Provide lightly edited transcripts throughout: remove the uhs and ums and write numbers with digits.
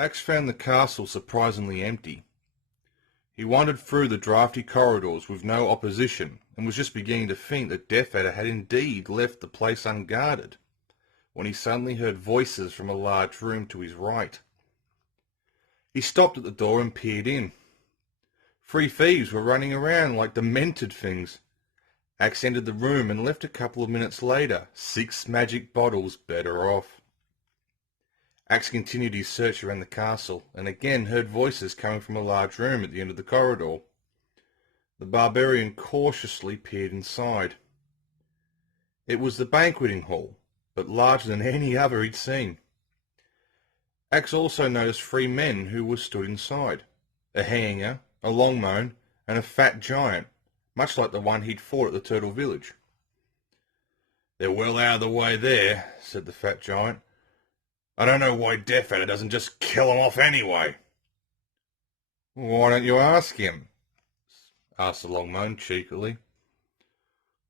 Axe found the castle surprisingly empty. He wandered through the draughty corridors with no opposition, and was just beginning to think that Death Adder had indeed left the place unguarded, when he suddenly heard voices from a large room to his right. He stopped at the door and peered in. 3 thieves were running around like demented things. Axe entered the room and left a couple of minutes later, 6 magic bottles better off. Axe continued his search around the castle, and again heard voices coming from a large room at the end of the corridor. The barbarian cautiously peered inside. It was the banqueting hall, but larger than any other he'd seen. Axe also noticed 3 men who were stood inside, a hanger, a longmoan, and a fat giant, much like the one he'd fought at the Turtle Village. "They're well out of the way there," said the fat giant. "I don't know why Death Adder doesn't just kill them off anyway." "Why don't you ask him?" asked the longmoan cheekily.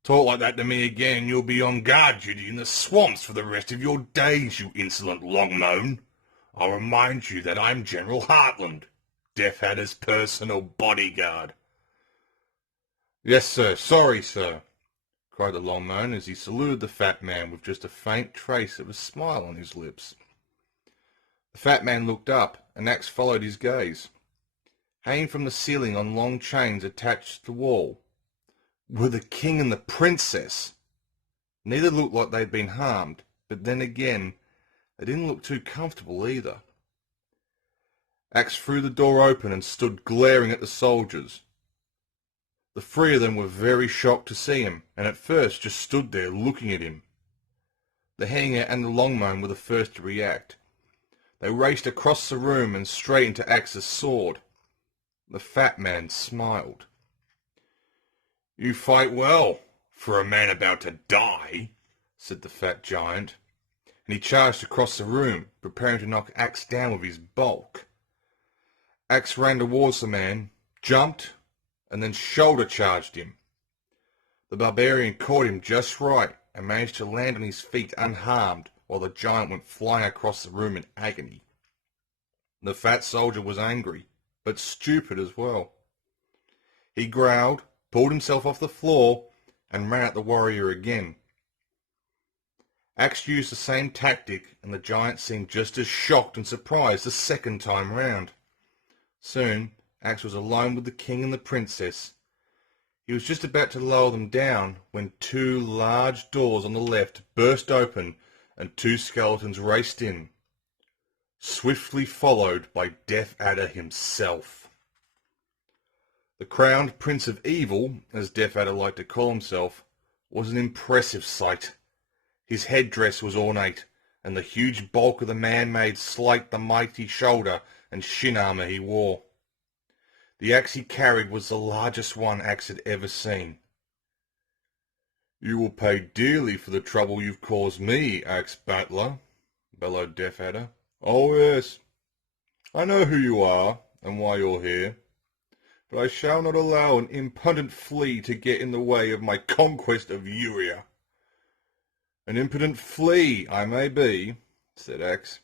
"Talk like that to me again and you'll be on guard duty in the swamps for the rest of your days, you insolent longmoan. I'll remind you that I'm General Heartland, Death Adder's personal bodyguard." "Yes, sir. Sorry, sir," cried the longmoan as he saluted the fat man with just a faint trace of a smile on his lips. The fat man looked up, and Axe followed his gaze. Hanging from the ceiling on long chains attached to the wall were the king and the princess. Neither looked like they'd been harmed, but then again, they didn't look too comfortable either. Axe threw the door open and stood glaring at the soldiers. The 3 of them were very shocked to see him, and at first just stood there looking at him. The hanger and the longmoan were the first to react. They raced across the room and straight into Axe's sword. The fat man smiled. "You fight well, for a man about to die," said the fat giant, and he charged across the room, preparing to knock Axe down with his bulk. Axe ran towards the man, jumped, and then shoulder charged him. The barbarian caught him just right and managed to land on his feet unharmed while the giant went flying across the room in agony. The fat soldier was angry, but stupid as well. He growled, pulled himself off the floor, and ran at the warrior again. Axe used the same tactic, and the giant seemed just as shocked and surprised the second time round. Soon, Axe was alone with the king and the princess. He was just about to lower them down when 2 large doors on the left burst open and 2 skeletons raced in, swiftly followed by Death Adder himself. The crowned Prince of Evil, as Death Adder liked to call himself, was an impressive sight. His headdress was ornate, and the huge bulk of the man made slight the mighty shoulder and shin armour he wore. The axe he carried was the largest one Axe had ever seen. "You will pay dearly for the trouble you've caused me, Axe Battler," bellowed Death Adder. "Oh yes, I know who you are and why you're here, but I shall not allow an impudent flea to get in the way of my conquest of Uria." "An impudent flea I may be," said Axe,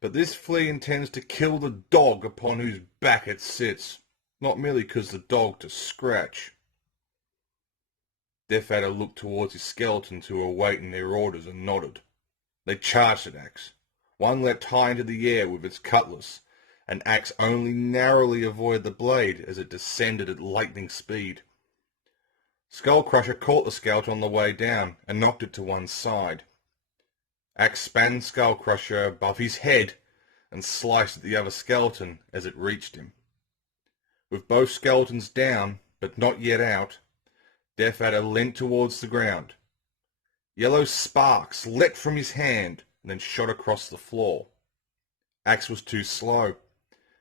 "but this flea intends to kill the dog upon whose back it sits, not merely 'cause the dog to scratch." Death Adder looked towards his skeletons who were waiting their orders and nodded. They charged at Axe. One leapt high into the air with its cutlass, and Axe only narrowly avoided the blade as it descended at lightning speed. Skullcrusher caught the skeleton on the way down and knocked it to one side. Axe span Skullcrusher above his head and sliced at the other skeleton as it reached him. With both skeletons down, but not yet out, Death Adder leant towards the ground. Yellow sparks leapt from his hand and then shot across the floor. Axe was too slow.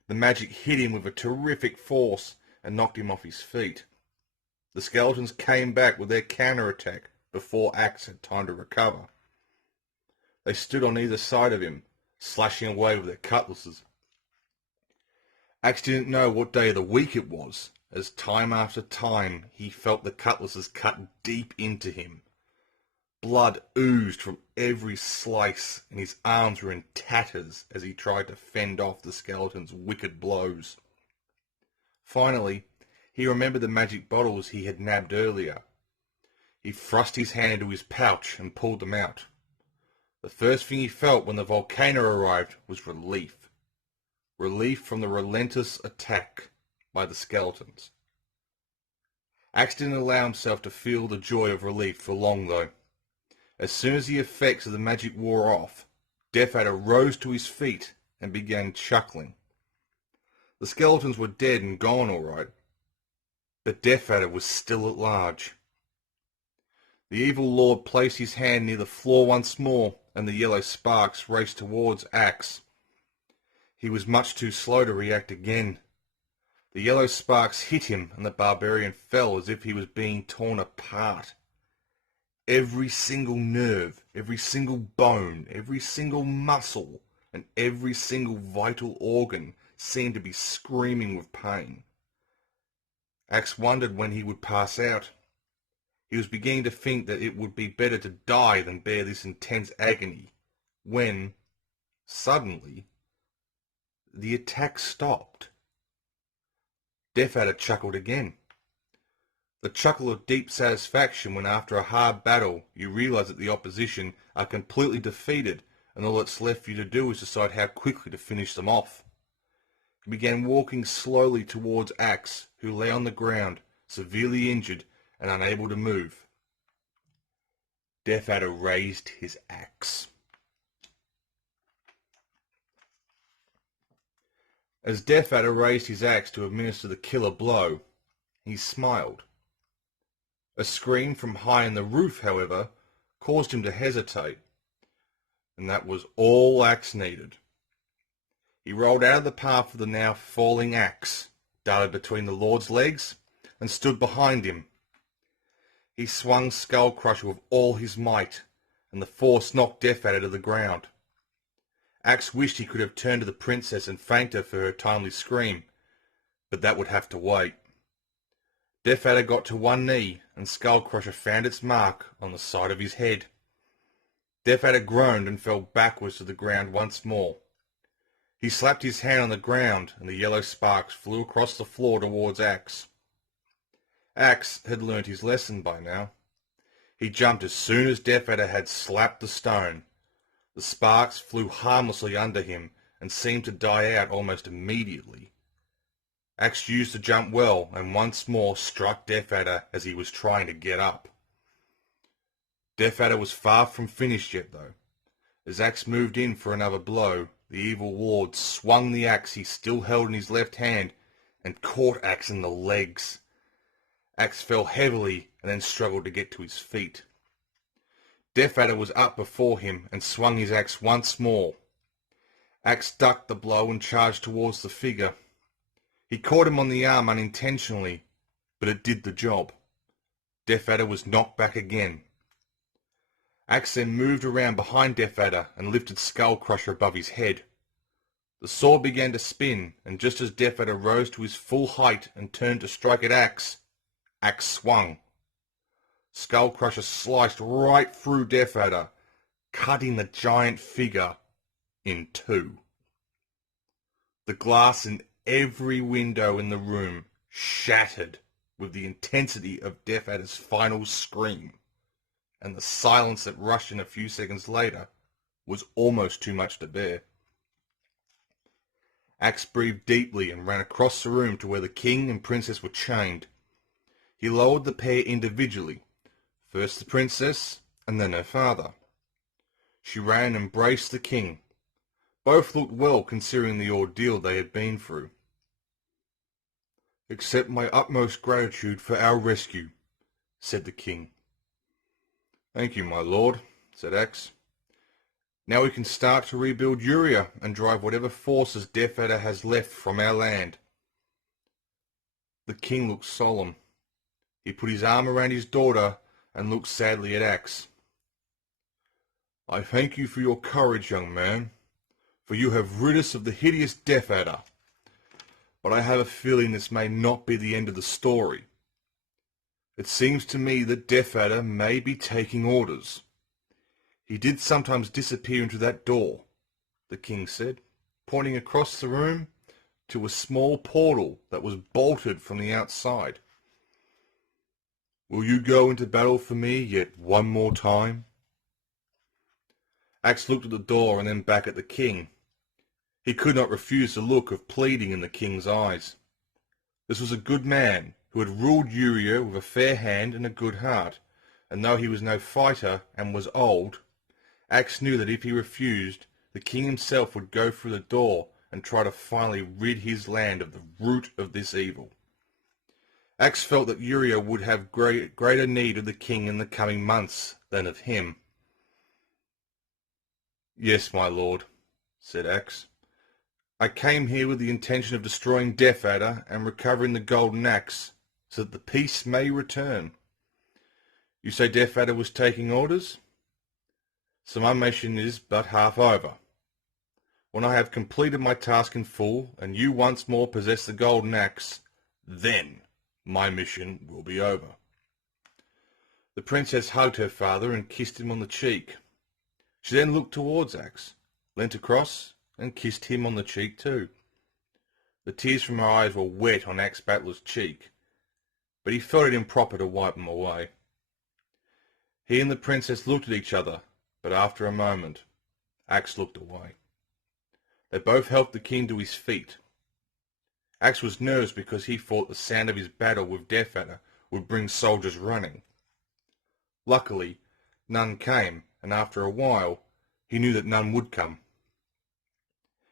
The magic hit him with a terrific force and knocked him off his feet. The skeletons came back with their counter-attack before Axe had time to recover. They stood on either side of him, slashing away with their cutlasses. Axe didn't know what day of the week it was, as time after time he felt the cutlasses cut deep into him. Blood oozed from every slice, and his arms were in tatters as he tried to fend off the skeleton's wicked blows. Finally, he remembered the magic bottles he had nabbed earlier. He thrust his hand into his pouch and pulled them out. The first thing he felt when the volcano arrived was relief. Relief from the relentless attack by the skeletons. Axe didn't allow himself to feel the joy of relief for long, though. As soon as the effects of the magic wore off, Death Adder rose to his feet and began chuckling. The skeletons were dead and gone all right, but Death Adder was still at large. The evil lord placed his hand near the floor once more, and the yellow sparks raced towards Axe. He was much too slow to react again. The yellow sparks hit him, and the barbarian fell as if he was being torn apart. Every single nerve, every single bone, every single muscle, and every single vital organ seemed to be screaming with pain. Axe wondered when he would pass out. He was beginning to think that it would be better to die than bear this intense agony, when, suddenly, the attack stopped. Death Adder chuckled again. The chuckle of deep satisfaction when after a hard battle you realise that the opposition are completely defeated and all that's left for you to do is decide how quickly to finish them off. He began walking slowly towards Axe, who lay on the ground, severely injured and unable to move. Death Adder raised his axe. As Death Adder raised his axe to administer the killer blow, he smiled. A scream from high in the roof, however, caused him to hesitate, and that was all Axe needed. He rolled out of the path of the now falling axe, darted between the Lord's legs, and stood behind him. He swung Skull Crusher with all his might, and the force knocked Death Adder to the ground. Axe wished he could have turned to the princess and thanked her for her timely scream, but that would have to wait. Death Adder got to one knee, and Skull Crusher found its mark on the side of his head. Death Adder groaned and fell backwards to the ground once more. He slapped his hand on the ground, and the yellow sparks flew across the floor towards Axe. Axe had learnt his lesson by now. He jumped as soon as Death Adder had slapped the stone. The sparks flew harmlessly under him and seemed to die out almost immediately. Axe used the jump well and once more struck Death Adder as he was trying to get up. Death Adder was far from finished yet, though. As Axe moved in for another blow, the evil lord swung the axe he still held in his left hand and caught Axe in the legs. Axe fell heavily and then struggled to get to his feet. Death Adder was up before him and swung his axe once more. Axe ducked the blow and charged towards the figure. He caught him on the arm unintentionally, but it did the job. Death Adder was knocked back again. Axe then moved around behind Death Adder and lifted Skull Crusher above his head. The sword began to spin, and just as Death Adder rose to his full height and turned to strike at Axe, Axe swung. Skull Crusher sliced right through Death Adder, cutting the giant figure in two. The glass in every window in the room shattered with the intensity of Death Adder's final scream, and the silence that rushed in a few seconds later was almost too much to bear. Axe breathed deeply and ran across the room to where the king and princess were chained. He lowered the pair individually, first the princess and then her father. She ran and embraced the king. Both looked well considering the ordeal they had been through. "Accept my utmost gratitude for our rescue," said the king. "Thank you, my lord," said Axe. "Now we can start to rebuild Uria and drive whatever forces Death Adder has left from our land." The king looked solemn. He put his arm around his daughter and looked sadly at Axe. "I thank you for your courage, young man, for you have rid us of the hideous Death Adder. But I have a feeling this may not be the end of the story. It seems to me that Death Adder may be taking orders." He did sometimes disappear into that door, the king said, pointing across the room to a small portal that was bolted from the outside. Will you go into battle for me yet one more time? Axe looked at the door and then back at the king. He could not refuse the look of pleading in the king's eyes. This was a good man who had ruled Uria with a fair hand and a good heart, and though he was no fighter and was old, Axe knew that if he refused, the king himself would go through the door and try to finally rid his land of the root of this evil. Axe felt that Uria would have greater need of the king in the coming months than of him. Yes, my lord, said Axe. I came here with the intention of destroying Death Adder and recovering the Golden Axe, so that the peace may return. You say Death Adder was taking orders? So my mission is but half over. When I have completed my task in full, and you once more possess the Golden Axe, then my mission will be over. The princess hugged her father and kissed him on the cheek. She then looked towards Axe, leant across, and kissed him on the cheek too. The tears from her eyes were wet on Axe Battler's cheek, but he felt it improper to wipe them away. He and the princess looked at each other, but after a moment, Axe looked away. They both helped the king to his feet. Axe was nervous because he thought the sound of his battle with Death Adder would bring soldiers running. Luckily, none came, and after a while, he knew that none would come.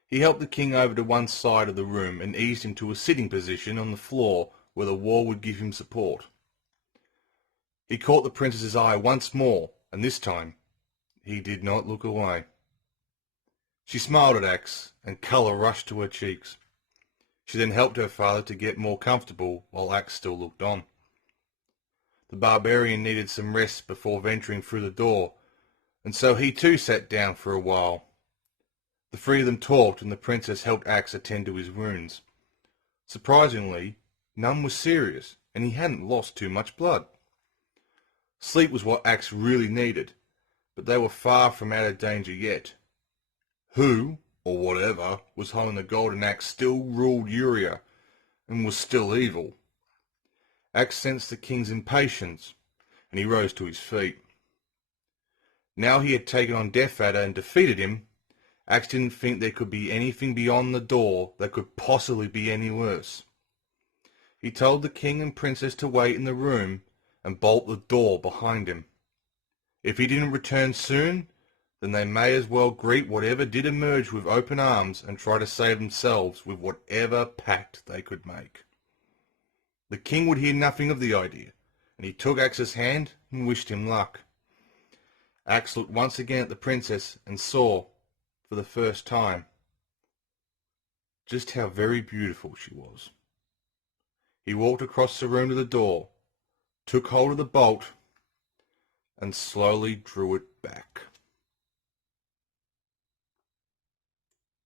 He helped the king over to one side of the room and eased him to a sitting position on the floor where the wall would give him support. He caught the princess's eye once more, and this time he did not look away. She smiled at Axe, and colour rushed to her cheeks. She then helped her father to get more comfortable while Axe still looked on. The barbarian needed some rest before venturing through the door, and so he too sat down for a while. The three of them talked, and the princess helped Axe attend to his wounds. Surprisingly, none was serious, and he hadn't lost too much blood. Sleep was what Axe really needed, but they were far from out of danger yet. Who, or whatever, was holding the Golden Axe still ruled Uria, and was still evil. Axe sensed the king's impatience, and he rose to his feet. Now he had taken on Death Adder and defeated him, Axe didn't think there could be anything beyond the door that could possibly be any worse. He told the king and princess to wait in the room and bolt the door behind him. If he didn't return soon, then they may as well greet whatever did emerge with open arms and try to save themselves with whatever pact they could make. The king would hear nothing of the idea, and he took Axe's hand and wished him luck. Axe looked once again at the princess and saw, for the first time, just how very beautiful she was. He walked across the room to the door, took hold of the bolt, and slowly drew it back.